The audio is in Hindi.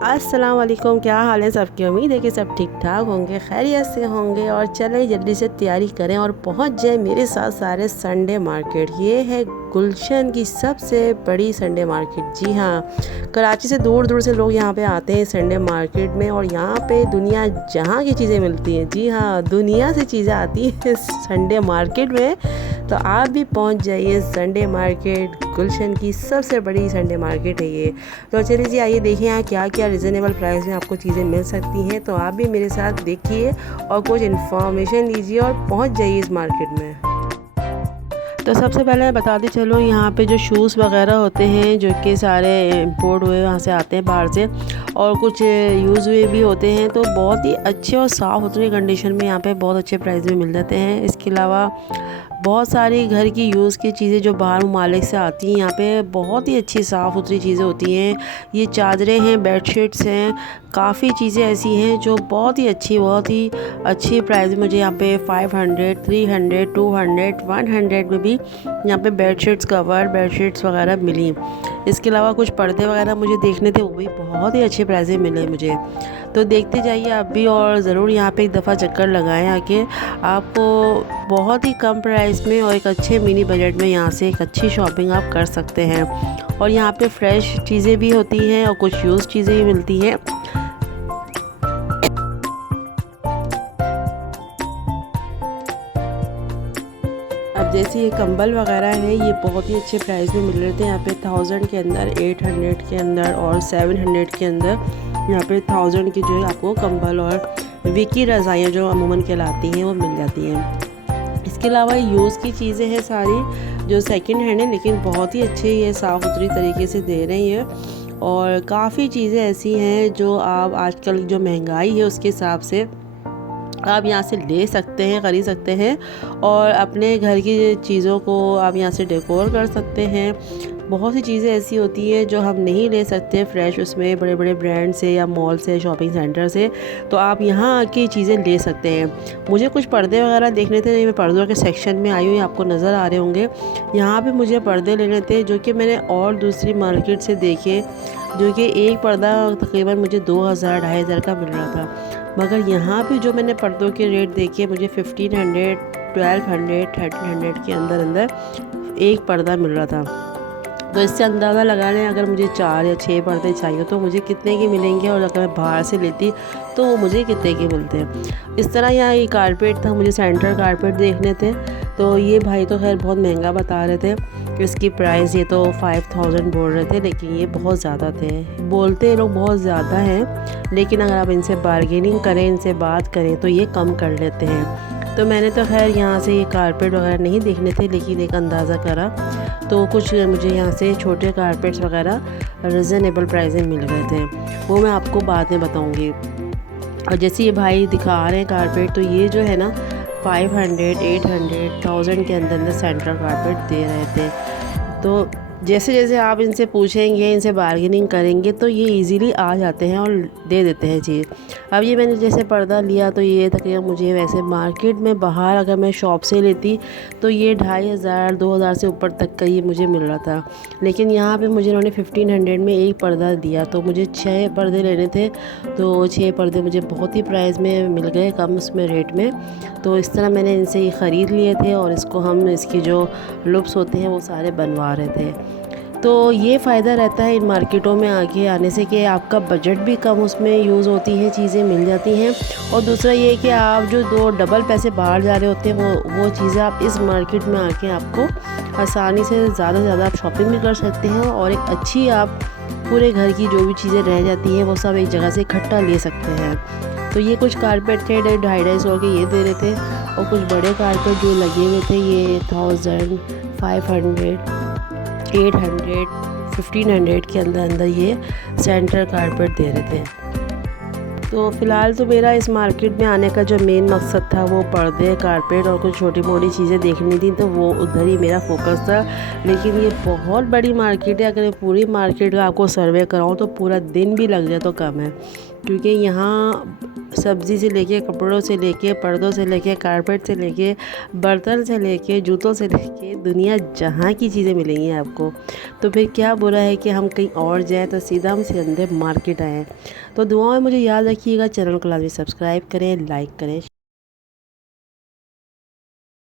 अस्सलाम वालेकुम, क्या हाल है सबकी। उम्मीद है कि सब ठीक ठाक होंगे, खैरियत से होंगे। और चलें जल्दी से तैयारी करें और पहुंच जाए मेरे साथ सारे संडे मार्केट। ये है गुलशन की सबसे बड़ी संडे मार्केट। जी हाँ, कराची से दूर दूर से लोग यहाँ पे आते हैं संडे मार्केट में, और यहाँ पे दुनिया जहाँ की चीज़ें मिलती हैं। जी हाँ, दुनिया से चीज़ें आती हैं संडे मार्केट में। तो आप भी पहुँच जाइए संडे मार्केट। गुलशन की सबसे बड़ी संडे मार्केट है ये। तो चलिए जी, आइए देखिए यहाँ क्या क्या रिजनेबल प्राइस में आपको चीज़ें मिल सकती हैं। तो आप भी मेरे साथ देखिए और कुछ इन्फॉर्मेशन लीजिए और पहुँच जाइए इस मार्केट में। तो सबसे पहले मैं बताती चलो, यहाँ पे जो शूज़ वगैरह होते हैं जो कि सारे इंपोर्ट हुए वहाँ से आते हैं बाहर से, और कुछ यूज़ हुए भी होते हैं। तो बहुत ही अच्छे और साफ़ सुथरी कंडीशन में यहाँ पे बहुत अच्छे प्राइस में मिल जाते हैं। इसके अलावा बहुत सारी घर की यूज़ की चीज़ें जो बाहर ममालिक से आती हैं, यहाँ पे बहुत ही अच्छी साफ़ सुथरी चीज़ें होती हैं। ये चादरें हैं, बेडशीट्स हैं, काफ़ी चीज़ें ऐसी हैं जो बहुत ही अच्छी प्राइस में मुझे यहाँ पे 500, 300, 200, 100 में भी यहाँ पे बेडशीट्स, कवर बेडशीट्स वगैरह मिली। इसके अलावा कुछ पर्दे वगैरह मुझे देखने थे, वो भी बहुत ही अच्छे प्राइस में मिले मुझे। तो देखते जाइए आप भी, और ज़रूर यहाँ पे एक दफ़ा चक्कर लगाएं आके। आपको बहुत ही कम प्राइस में और एक अच्छे मिनी बजट में यहाँ से एक अच्छी शॉपिंग आप कर सकते हैं। और यहाँ पे फ्रेश चीज़ें भी होती हैं और कुछ यूज़ चीज़ें भी मिलती हैं। अब जैसे ये कंबल वगैरह है, ये बहुत ही अच्छे प्राइस में मिल रहे थे। यहाँ पे 1000 के अंदर, 800 के अंदर और 700 के अंदर यहाँ पे 1000 की जो है आपको कंबल और विकी रज़ाइयाँ जो अमूमन कहलाती हैं वो मिल जाती हैं। इसके अलावा यूज़ की चीज़ें हैं सारी जो सेकंड हैंड है, लेकिन बहुत ही अच्छे ये साफ़ सुथरी तरीके से दे रही है। और काफ़ी चीज़ें ऐसी हैं जो आप आजकल जो महंगाई है उसके हिसाब से आप यहाँ से ले सकते हैं, ख़रीद सकते हैं, और अपने घर की चीज़ों को आप यहाँ से डेकोर कर सकते हैं। बहुत सी चीज़ें ऐसी होती हैं जो हम नहीं ले सकते फ्रेश उसमें बड़े बड़े ब्रांड से या मॉल से, शॉपिंग सेंटर से, तो आप यहाँ आके चीज़ें ले सकते हैं। मुझे कुछ पर्दे वगैरह देखने थे, मैं पर्दों के सेक्शन में आई हुई, आपको नज़र आ रहे होंगे। यहाँ पे मुझे पर्दे लेने थे जो कि मैंने और दूसरी मार्केट से देखे, जो कि एक पर्दा तकरीबन मुझे 2000, 2500 का मिल रहा था। मगर यहाँ पे जो मैंने पर्दों के रेट देखे, मुझे 1500, 1200, 1300 के अंदर एक पर्दा मिल रहा था। तो इससे अंदाज़ा लगा लें, अगर मुझे 4 या 6 पर्दे चाहिए तो मुझे कितने के मिलेंगे, और अगर मैं बाहर से लेती तो वो मुझे कितने के मिलते हैं। इस तरह यहाँ ये कारपेट था, मुझे सेंटर कारपेट देखने थे। तो ये भाई तो खैर बहुत महंगा बता रहे थे, इसकी प्राइस ये तो 5000 बोल रहे थे, लेकिन ये बहुत ज़्यादा थे। बोलते लोग बहुत ज़्यादा हैं, लेकिन अगर आप इनसे बार्गेनिंग करें, इनसे बात करें तो ये कम कर लेते हैं। तो मैंने तो खैर यहाँ से ये कारपेट वगैरह नहीं देखने थे, लेकिन एक अंदाज़ा करा तो कुछ मुझे यहाँ से छोटे कारपेट्स वगैरह रिजनेबल प्राइस में मिल गए थे। वो मैं आपको बाद में बताऊँगी। और जैसे ये भाई दिखा रहे हैं कारपेट, तो ये जो है ना 500, 800, 1000 के अंदर सेंट्रल कारपेट दे रहे थे। तो जैसे जैसे आप इनसे पूछेंगे, इनसे बार्गेनिंग करेंगे, तो ये इजीली आ जाते हैं और दे देते हैं चीज़। अब ये मैंने जैसे पर्दा लिया, तो ये तकरीबन मुझे वैसे मार्केट में बाहर अगर मैं शॉप से लेती तो ये 2500, 2000 से ऊपर तक का ये मुझे मिल रहा था। लेकिन यहाँ पे मुझे उन्होंने 1500 में एक पर्दा दिया, तो मुझे 6 पर्दे लेने थे। तो 6 पर्दे मुझे बहुत ही प्राइस में मिल गए, कम उसमें रेट में। तो इस तरह मैंने इनसे ये ख़रीद लिए थे, और इसको हम इसकी जो लुप्स होते हैं वो सारे बनवा रहे थे। तो ये फ़ायदा रहता है इन मार्केटों में आके आने से कि आपका बजट भी कम उसमें यूज़ होती है, चीज़ें मिल जाती हैं। और दूसरा ये कि आप जो दो डबल पैसे बाहर जा रहे होते हैं, वो चीज़ें आप इस मार्केट में आके आपको आसानी से ज़्यादा से ज़्यादा आप शॉपिंग भी कर सकते हैं, और एक अच्छी आप पूरे घर की जो भी चीज़ें रह जाती हैं वो सब एक जगह से इकट्ठा ले सकते हैं। तो ये कुछ कारपेट थे 250 के ये दे रहे थे, और कुछ बड़े कारपेट जो लगे हुए थे ये 1000, 500, 800, 1500 के अंदर ये सेंटर कारपेट दे रहे थे। तो फ़िलहाल तो मेरा इस मार्केट में आने का जो मेन मकसद था वो पर्दे, कारपेट और कुछ छोटी मोटी चीज़ें देखनी थी, तो वो उधर ही मेरा फोकस था। लेकिन ये बहुत बड़ी मार्केट है, अगर पूरी मार्केट का आपको सर्वे कराऊँ तो पूरा दिन भी लग जाए तो कम है, क्योंकि यहाँ सब्ज़ी से लेके, कपड़ों से लेके, पर्दों से लेके, कारपेट से लेके, बर्तन से लेके, जूतों से लेके दुनिया जहाँ की चीज़ें मिलेंगी आपको। तो फिर क्या बुरा है कि हम कहीं और जाएँ, तो सीधा हम सीधे मार्केट आएँ। तो दुआओं में मुझे याद रखिएगा, चैनल को लाजमी सब्सक्राइब करें, लाइक करें।